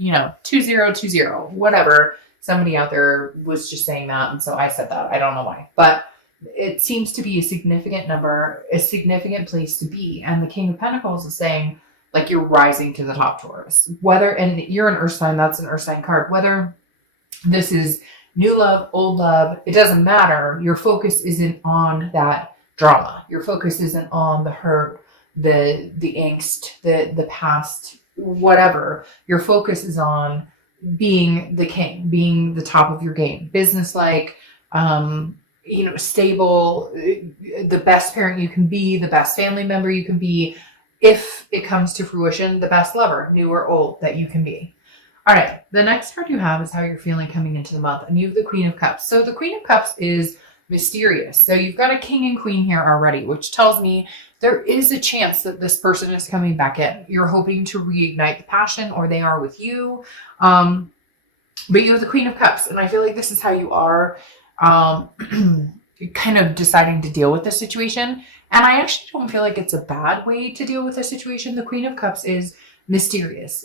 2020, whatever. Somebody out there was just saying that. And so I said that. I don't know why, but it seems to be a significant number, a significant place to be. And the King of Pentacles is saying, like, you're rising to the top, Taurus. Whether, and you're an earth sign, that's an earth sign card. Whether this is new love, old love, it doesn't matter. Your focus isn't on that drama. Your focus isn't on the hurt, the angst, the past, whatever. Your focus is on being the king, being the top of your game, business-like, stable, the best parent you can be, the best family member you can be. If it comes to fruition, the best lover, new or old, that you can be. All right. The next card you have is how you're feeling coming into the month. And you have the Queen of Cups. So the Queen of Cups is mysterious. So you've got a king and queen here already, which tells me there is a chance that this person is coming back in. You're hoping to reignite the passion, or they are with you. But you have the Queen of Cups. And I feel like this is how you are kind of deciding to deal with the situation. And I actually don't feel like it's a bad way to deal with the situation. The Queen of Cups is mysterious.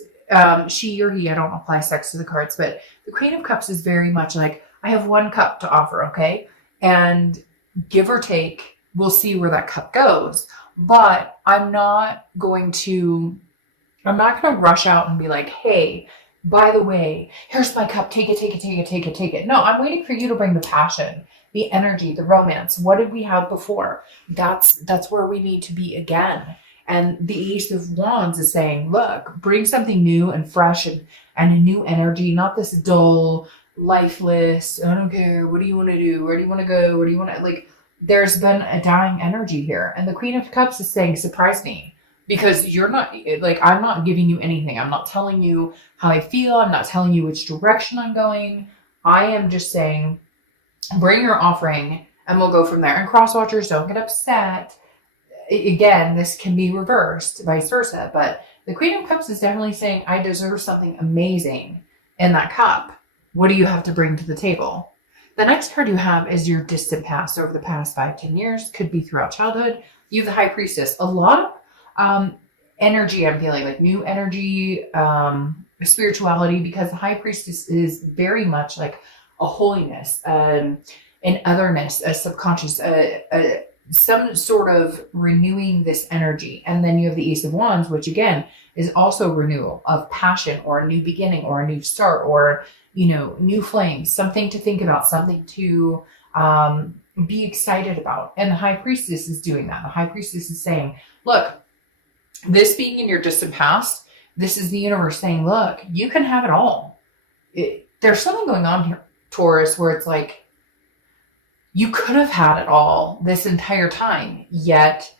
She or he, I don't apply sex to the cards, but the Queen of Cups is very much like, I have one cup to offer, okay? And give or take, we'll see where that cup goes. But I'm not going to rush out and be like, hey, by the way, here's my cup, take it. No, I'm waiting for you to bring the passion, the energy, the romance. What did we have before? That's where we need to be again. And the Ace of Wands is saying, look, bring something new and fresh and a new energy, not this dull, lifeless, I don't care, what do you want to do? Where do you want to go? What do you want to, like, there's been a dying energy here. And the Queen of Cups is saying, surprise me. Because you're not, like, I'm not giving you anything. I'm not telling you how I feel. I'm not telling you which direction I'm going. I am just saying, bring your offering and we'll go from there. And cross watchers, don't get upset. Again, this can be reversed, vice versa. But the Queen of Cups is definitely saying, I deserve something amazing in that cup. What do you have to bring to the table? The next card you have is your distant past, over the past 5-10 years. Could be throughout childhood. You have the High Priestess. A lot of energy, I'm feeling, like new energy, spirituality, because the High Priestess is very much like a holiness, an otherness, a subconscious, some sort of renewing this energy. And then you have the Ace of Wands, which again is also renewal of passion, or a new beginning, or a new start, or, new flames, something to think about, something to be excited about. And the High Priestess is doing that. The High Priestess is saying, look, this being in your distant past, this is the universe saying, look, you can have it all. There's something going on here, Taurus, where it's like, you could have had it all this entire time, yet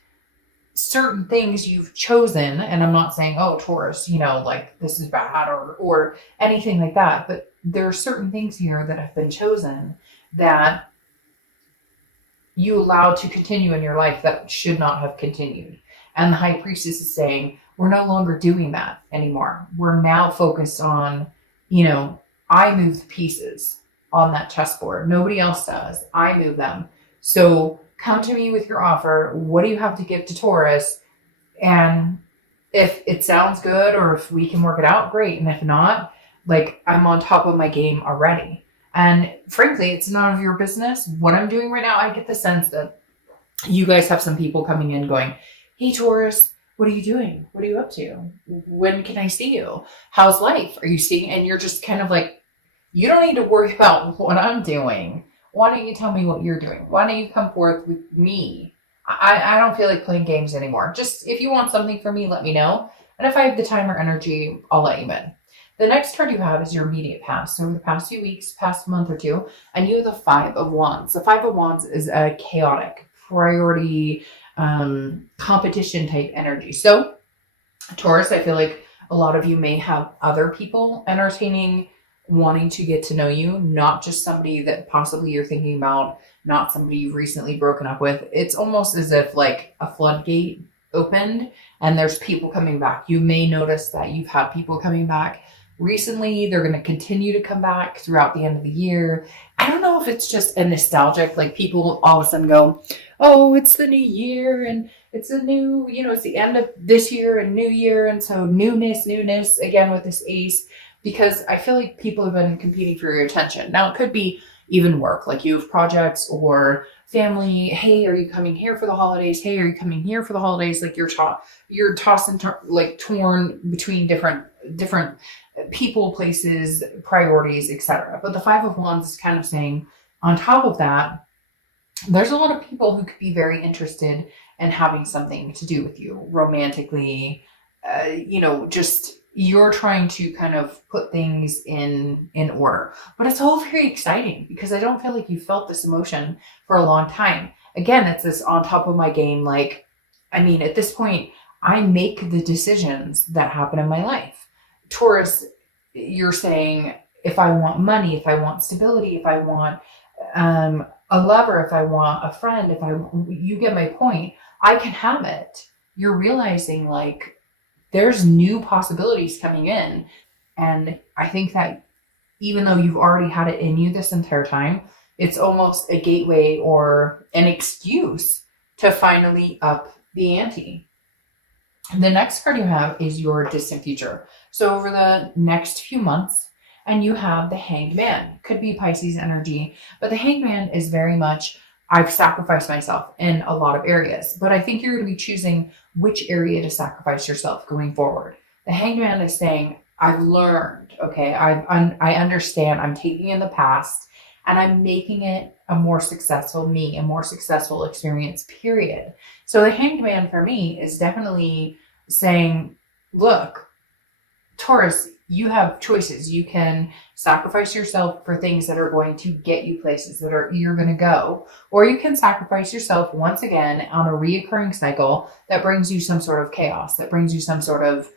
certain things you've chosen, and I'm not saying, oh, Taurus, like this is bad or anything like that, but there are certain things here that have been chosen that you allowed to continue in your life that should not have continued. And the High Priestess is saying, we're no longer doing that anymore. We're now focused on, I move the pieces on that chessboard. Nobody else does. I move them. So come to me with your offer. What do you have to give to Taurus? And if it sounds good, or if we can work it out, great. And if not, like, I'm on top of my game already. And frankly, it's none of your business. What I'm doing right now, I get the sense that you guys have some people coming in going, hey, Taurus, what are you doing? What are you up to? When can I see you? How's life? Are you seeing? And you're just kind of like, you don't need to worry about what I'm doing. Why don't you tell me what you're doing? Why don't you come forth with me? I don't feel like playing games anymore. Just, if you want something from me, let me know. And if I have the time or energy, I'll let you in. The next card you have is your immediate past. So over the past few weeks, past month or two, and you have the Five of Wands. The Five of Wands is a chaotic, priority, competition type energy. So Taurus, I feel like a lot of you may have other people entertaining, wanting to get to know you, not just somebody that possibly you're thinking about, not somebody you've recently broken up with. It's almost as if like a floodgate opened and there's people coming back. You may notice that you've had people coming back recently. They're going to continue to come back throughout the end of the year. I don't know if it's just a nostalgic, like people all of a sudden go, oh, it's the new year and it's a new, it's the end of this year and new year. And so newness, again with this ace, because I feel like people have been competing for your attention. Now, it could be even work, like you have projects or family. Hey, are you coming here for the holidays? Hey, are you coming here for the holidays? Like you're tossed and like torn between different people, places, priorities, etc. But the Five of Wands is kind of saying, on top of that, there's a lot of people who could be very interested in having something to do with you romantically. Just you're trying to kind of put things in order. But it's all very exciting because I don't feel like you felt this emotion for a long time. Again, it's this on top of my game. Like, I mean, at this point, I make the decisions that happen in my life. Taurus, you're saying, if I want money, if I want stability, if I want a lover, if I want a friend, you get my point, I can have it. You're realizing like there's new possibilities coming in. And I think that even though you've already had it in you this entire time, it's almost a gateway or an excuse to finally up the ante. The next card you have is your distant future. So over the next few months, and you have the Hanged Man. Could be Pisces energy, but the Hanged Man is very much, I've sacrificed myself in a lot of areas, but I think you're going to be choosing which area to sacrifice yourself going forward. The Hanged Man is saying, I've learned, okay, I understand, I'm taking in the past and I'm making it a more successful me, a more successful experience, period. So the Hanged Man for me is definitely saying, look, Taurus, you have choices. You can sacrifice yourself for things that are going to get you places you're going to go, or you can sacrifice yourself once again on a reoccurring cycle that brings you some sort of chaos, that brings you some sort of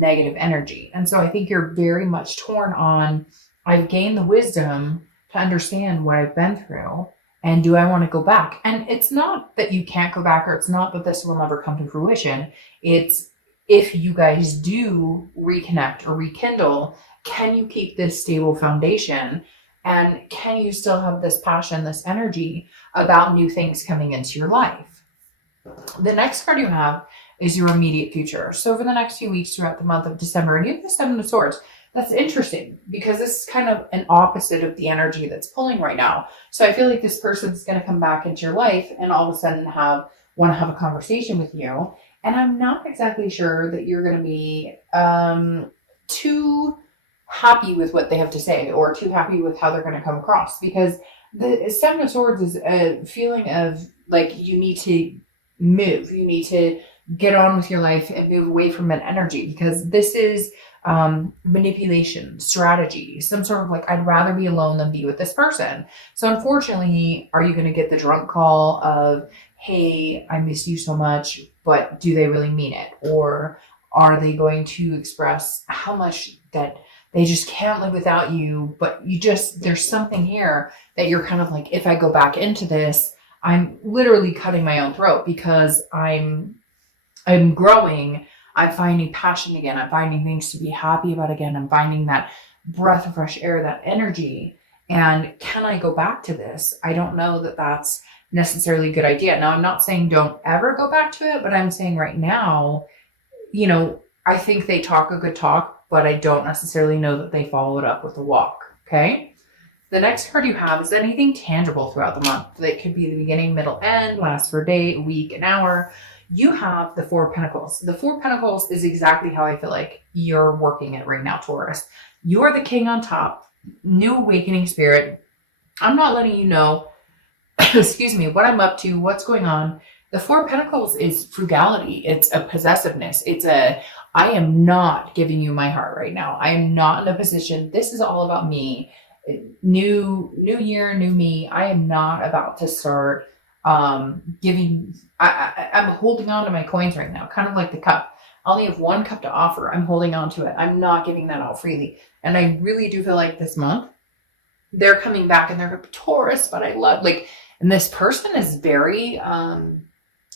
negative energy. And so I think you're very much torn on, I've gained the wisdom to understand what I've been through, and do I want to go back? And it's not that you can't go back, or it's not that this will never come to fruition. It's, if you guys do reconnect or rekindle, can you keep this stable foundation? And can you still have this passion, this energy about new things coming into your life? The next card you have is your immediate future. So over the next few weeks throughout the month of December, and you have the Seven of Swords. That's interesting because this is kind of an opposite of the energy that's pulling right now. So I feel like this person's going to come back into your life and all of a sudden want to have a conversation with you. And I'm not exactly sure that you're going to be too happy with what they have to say or too happy with how they're going to come across, because the Seven of Swords is a feeling of like you need to move. You need to get on with your life and move away from that energy, because this is manipulation, strategy, some sort of like, I'd rather be alone than be with this person. So unfortunately, are you going to get the drunk call of, hey, I miss you so much, but do they really mean it? Or are they going to express how much that they just can't live without you, but there's something here that you're kind of like, if I go back into this, I'm literally cutting my own throat because I'm growing. I'm finding passion again. I'm finding things to be happy about again. I'm finding that breath of fresh air, that energy. And can I go back to this? I don't know that that's necessarily a good idea. Now, I'm not saying don't ever go back to it, but I'm saying right now, I think they talk a good talk, but I don't necessarily know that they follow it up with a walk. Okay. The next card you have is anything tangible throughout the month. That could be the beginning, middle, end, last for a day, a week, an hour. You have the Four of Pentacles. The Four of Pentacles is exactly how I feel like you're working it right now, Taurus. You're the king on top, new awakening spirit. I'm not letting you know, excuse me, what I'm up to, what's going on. The Four of Pentacles is frugality. It's a possessiveness. I am not giving you my heart right now. I am not in a position. This is all about me. New year, new me. I am not about to start giving. I'm holding on to my coins right now, kind of like the cup. I only have one cup to offer. I'm holding on to it. I'm not giving that out freely. And I really do feel like this month they're coming back and they're Taurus, but I love and this person is very,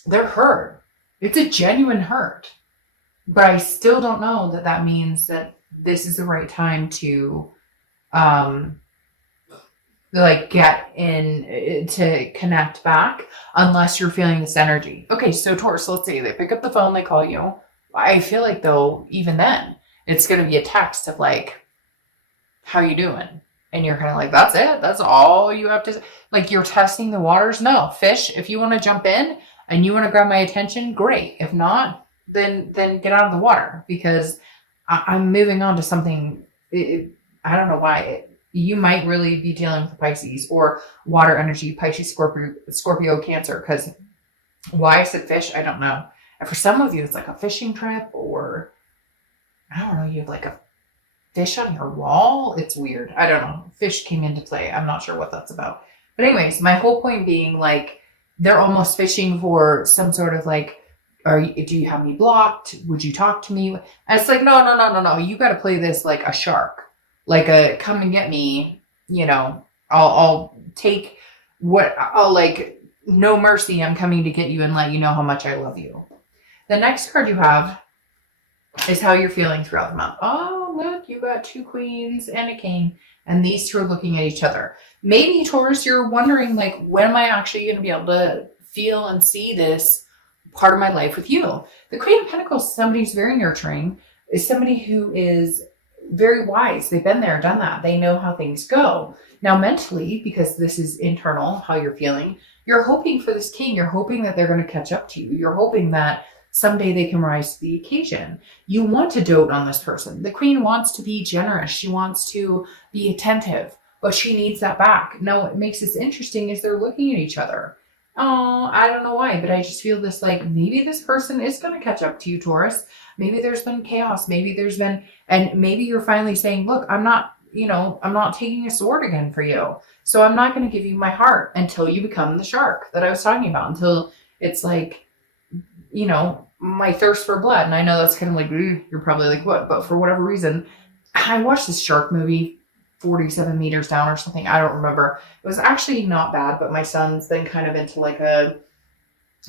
they're hurt. It's a genuine hurt, but I still don't know that that means that this is the right time to, get in to connect back, unless you're feeling this energy. Okay, so Taurus, let's say they pick up the phone, they call you. I feel like though, even then, it's going to be a text of like, how you doing? And you're kind of like, that's it. That's all you have to, like, you're testing the waters. No, fish, if you want to jump in and you want to grab my attention, great. If not, then get out of the water, because I'm moving on to something. I don't know why. You might really be dealing with Pisces or water energy, Pisces, Scorpio, Cancer. Because why I said fish, I don't know. And for some of you, it's like a fishing trip, or I don't know, you have like a fish on your wall. It's weird. I don't know. Fish came into play. I'm not sure what that's about. But anyways, my whole point being, like, they're almost fishing for some sort of like, do you have me blocked? Would you talk to me? And it's like, no. You got to play this like a shark, like a come and get me. You know, I'll take what I'll like. No mercy. I'm coming to get you and let you know how much I love you. The next card you have is how you're feeling throughout the month. Oh, look, you got 2 queens and a king, and these 2 are looking at each other. Maybe, Taurus, you're wondering, like, when am I actually going to be able to feel and see this part of my life with you? The Queen of Pentacles is somebody who's very nurturing, is somebody who is very wise. They've been there, done that. They know how things go. Now, mentally, because this is internal, how you're feeling, you're hoping for this king. You're hoping that they're going to catch up to you. You're hoping that someday they can rise to the occasion. You want to dote on this person. The queen wants to be generous. She wants to be attentive, but she needs that back. Now, what makes this interesting is they're looking at each other. Oh, I don't know why, but I just feel this, like, maybe this person is going to catch up to you, Taurus. Maybe there's been chaos. Maybe there's been, and maybe you're finally saying, look, I'm not taking a sword again for you. So I'm not going to give you my heart until you become the shark that I was talking about, until it's like, my thirst for blood. And I know that's kind of like, you're probably like, what? But for whatever reason, I watched this shark movie, 47 meters down or something. I don't remember. It was actually not bad, but my son's then kind of into like a,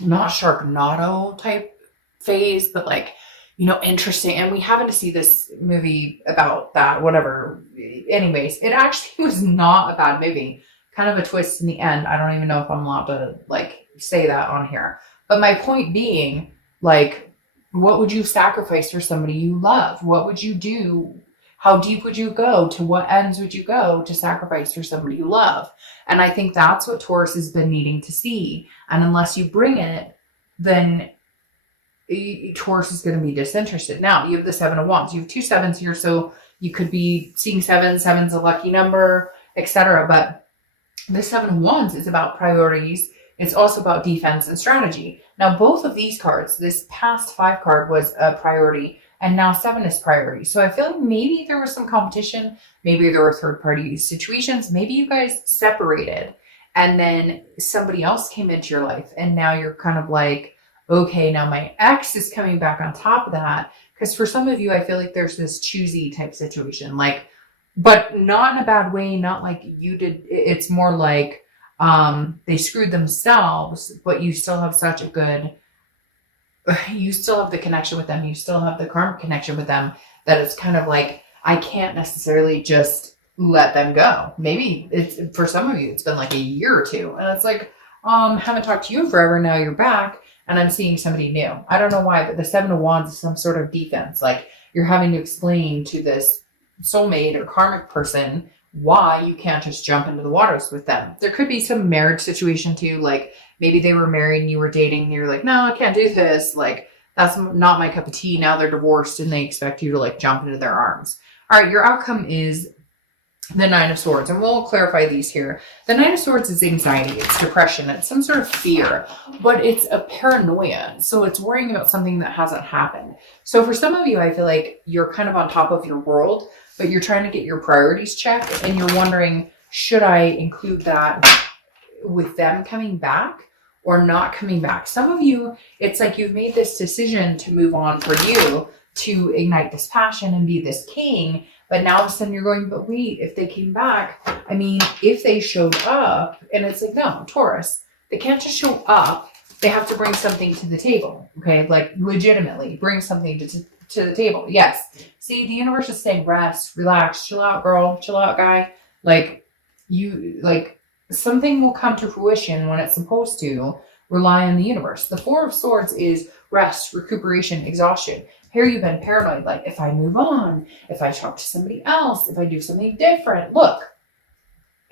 not Sharknado type phase, but like, interesting. And we happened to see this movie about that, whatever. Anyways, it actually was not a bad movie. Kind of a twist in the end. I don't even know if I'm allowed to like say that on here. But my point being, like, what would you sacrifice for somebody you love? What would you do? How deep would you go? To what ends would you go to sacrifice for somebody you love? And I think that's what Taurus has been needing to see. And unless you bring it, then Taurus is going to be disinterested. Now, you have the 7 of Wands. You have 2 sevens here, so you could be seeing 7. 7's a lucky number, etc. But the 7 of Wands is about priorities. It's also about defense and strategy. Now, both of these cards, this past 5 card was a priority, and now 7 is priority. So I feel like maybe there was some competition. Maybe there were third-party situations. Maybe you guys separated, and then somebody else came into your life, and now you're kind of like, okay, now my ex is coming back on top of that. Because for some of you, I feel like there's this choosy type situation, like, but not in a bad way, not like you did. It's more like, they screwed themselves, but you still have such a good, you still have the connection with them. You still have the karmic connection with them, that it's kind of like, I can't necessarily just let them go. Maybe it's, for some of you, it's been like a year or 2. And it's like, haven't talked to you in forever. Now you're back and I'm seeing somebody new. I don't know why, but the 7 of Wands is some sort of defense. Like, you're having to explain to this soulmate or karmic person why you can't just jump into the waters with them. There could be some marriage situation too. Like, maybe they were married and you were dating and you're like, no, I can't do this. Like, that's not my cup of tea. Now they're divorced and they expect you to like jump into their arms. All right. Your outcome is the 9 of Swords. And we'll clarify these here. The 9 of Swords is anxiety. It's depression. It's some sort of fear, but it's a paranoia. So it's worrying about something that hasn't happened. So for some of you, I feel like you're kind of on top of your world, but you're trying to get your priorities checked and you're wondering, should I include that with them coming back or not coming back? Some of you, it's like you've made this decision to move on for you, to ignite this passion and be this king. But now all of a sudden you're going, but wait, if they came back, I mean, if they showed up, and it's like, no, Taurus, they can't just show up. They have to bring something to the table. Okay. Like, legitimately bring something to the table. Yes. See, the universe is saying rest, relax, chill out, girl, chill out, guy. Like, something will come to fruition when it's supposed to. Rely on the universe. The 4 of Swords is rest, recuperation, exhaustion. Here you've been paranoid, like if I move on, if I talk to somebody else, if I do something different. Look,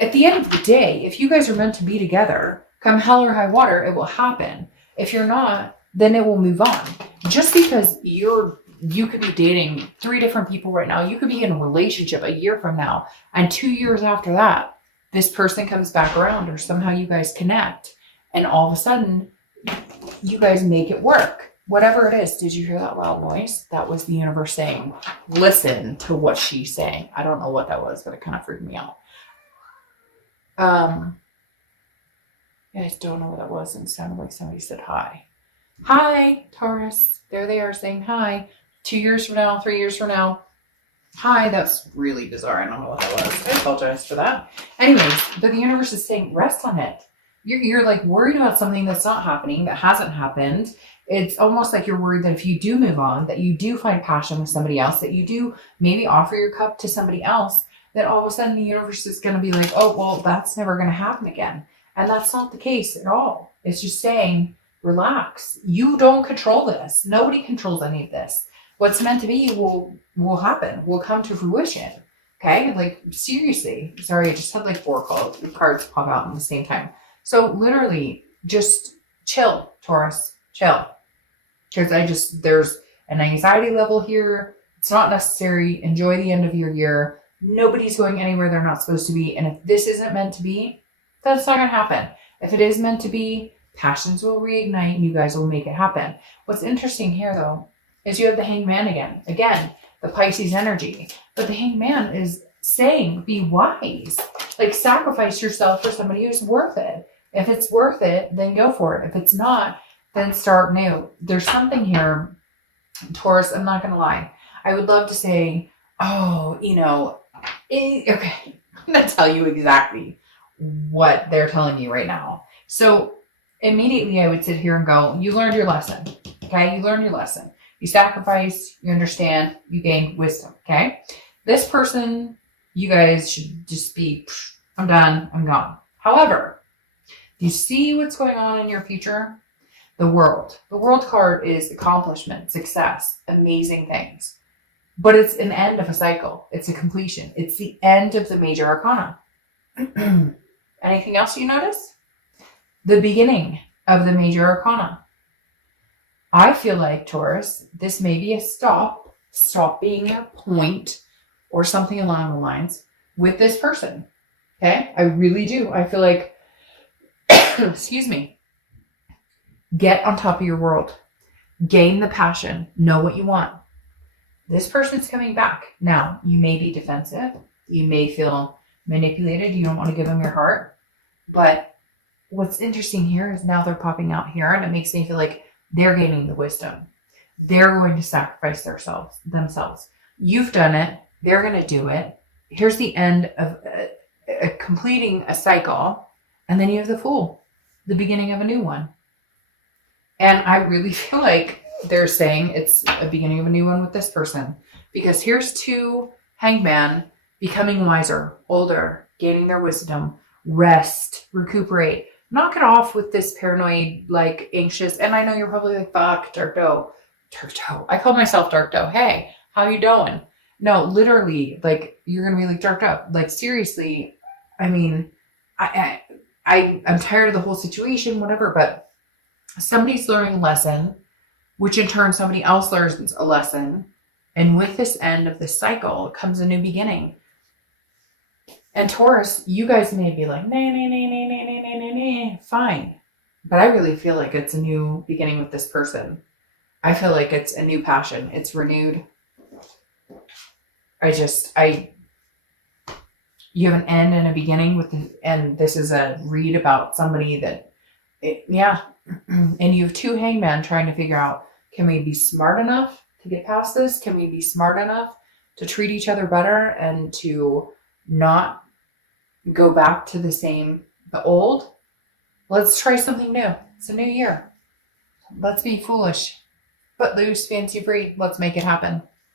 at the end of the day, if you guys are meant to be together, come hell or high water, it will happen. If you're not, then it will move on. Just because you could be dating 3 different people right now, you could be in a relationship a year from now, and 2 years after that, this person comes back around, or somehow you guys connect, and all of a sudden, you guys make it work. Whatever it is. Did you hear that loud noise? That was the universe saying, listen to what she's saying. I don't know what that was, but it kind of freaked me out. I just don't know what that was, and it sounded like somebody said hi. Hi, Taurus. There they are saying hi. 2 years from now, 3 years from now. Hi, that's really bizarre. I don't know what that was. I apologize for that. Anyways, but the universe is saying rest on it. You're like worried about something that's not happening, that hasn't happened. It's almost like you're worried that if you do move on, that you do find passion with somebody else, that you do maybe offer your cup to somebody else, that all of a sudden the universe is going to be like, oh, well, that's never going to happen again. And that's not the case at all. It's just saying, relax. You don't control this. Nobody controls any of this. What's meant to be will happen, will come to fruition. Okay? Like, seriously. Sorry, I just had like 4 cards pop out at the same time. So literally, just chill, Taurus. Chill. Because there's an anxiety level here. It's not necessary. Enjoy the end of your year. Nobody's going anywhere they're not supposed to be. And if this isn't meant to be, that's not going to happen. If it is meant to be, passions will reignite and you guys will make it happen. What's interesting here, though, is you have the Hangman again. Again, the Pisces energy. But the Hangman is saying, be wise. Like, sacrifice yourself for somebody who's worth it. If it's worth it, then go for it. If it's not, then start new. There's something here, Taurus, I'm not going to lie. I would love to say, oh, okay, I'm going to tell you exactly what they're telling you right now. So immediately I would sit here and go, you learned your lesson. Okay. You learned your lesson. You sacrifice, you understand, you gain wisdom. Okay. This person, you guys should just be, I'm done. I'm gone. However, do you see what's going on in your future? The world card is accomplishment, success, amazing things, but it's an end of a cycle. It's a completion. It's the end of the major arcana. Anything else you notice? The beginning of the major arcana. I feel like, Taurus, this may be a stop being a point or something along the lines with this person. Okay? I really do. I feel like, excuse me, get on top of your world. Gain the passion. Know what you want. This person's coming back. Now, you may be defensive. You may feel manipulated. You don't want to give them your heart. But what's interesting here is now they're popping out here, and it makes me feel like they're gaining the wisdom. They're going to sacrifice themselves. You've done it. They're going to do it. Here's the end of completing a cycle. And then you have the Fool, the beginning of a new one. And I really feel like they're saying it's a beginning of a new one with this person. Because here's 2 Hangman becoming wiser, older, gaining their wisdom, rest, recuperate. Knock it off with this paranoid, like, anxious. And I know you're probably like, fuck, Dark Doe. I call myself Dark Doe. Hey, how you doing? No, literally, like, you're going to be like, Dark Doe. Like, seriously, I mean, I'm tired of the whole situation, whatever, but somebody's learning a lesson, which in turn somebody else learns a lesson. And with this end of this cycle comes a new beginning. And Taurus, you guys may be like, nah, fine. But I really feel like it's a new beginning with this person. I feel like it's a new passion. It's renewed. You have an end and a beginning and this is a read about somebody that, and you have 2 Hangmen trying to figure out, can we be smart enough to get past this? Can we be smart enough to treat each other better and to not go back to the old? Let's try something new. It's a new year. Let's be foolish. Footloose, fancy free. Let's make it happen.